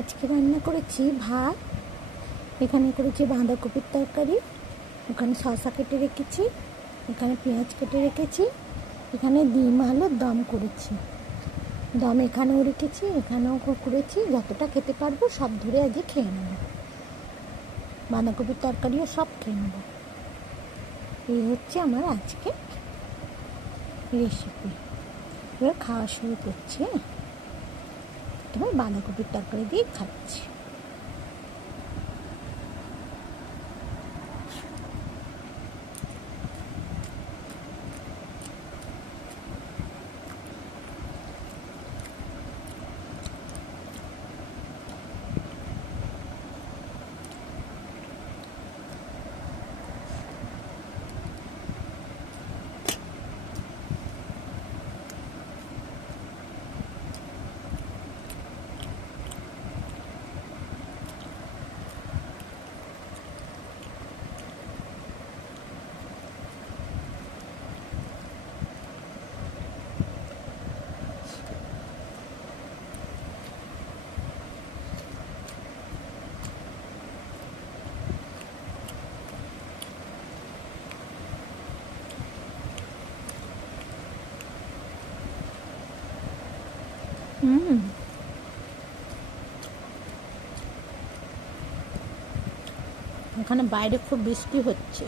আজকে রান্না করেছি ভাত, এখানে করেছি বাঁধাকপির তরকারি, ওখানে শসা কেটে রেখেছি, এখানে পেঁয়াজ কেটে রেখেছি, এখানে ডিম আলুর দম করেছি। দম এখানেও রেখেছি, এখানেও করেছি। যতটা খেতে পারবো সব ধরে আজকে খেয়ে নেব। বাঁধাকপির তরকারিও সব খেয়ে নেব। এই হচ্ছে আমার আজকে রেসিপি। এবার খাওয়া শুরু করছি। এবার বাঁধাকপির তরকারি দিয়ে খাচ্ছি। এখানে বাইরে খুব বৃষ্টি হচ্ছে।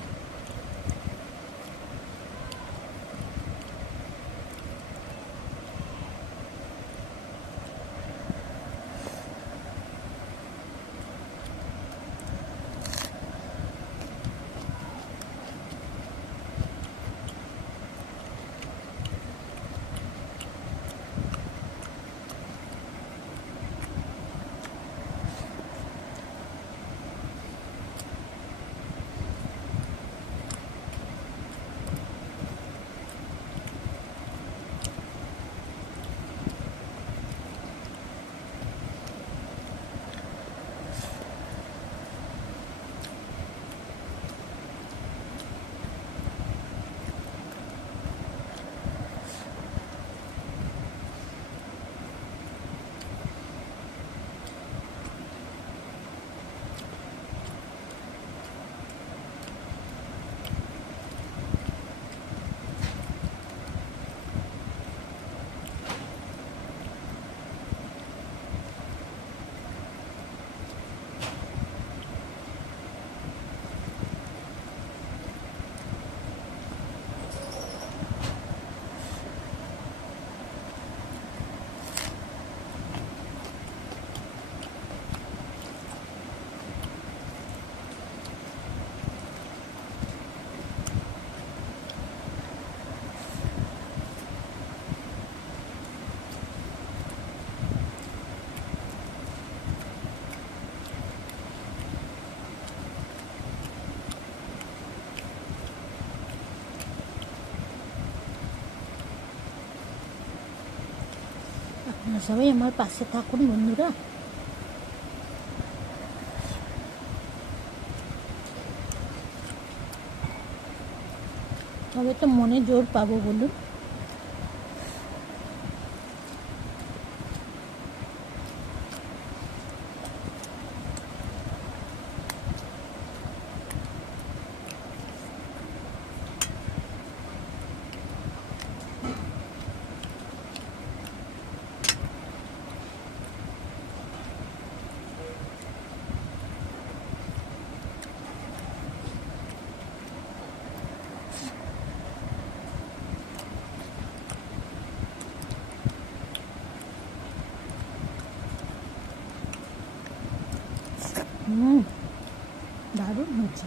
আপনারা সবাই আমার পাশে থাকুন বন্ধুরা। তবে তো মনে জোর পাবো বলুন। দারুণ হয়েছে।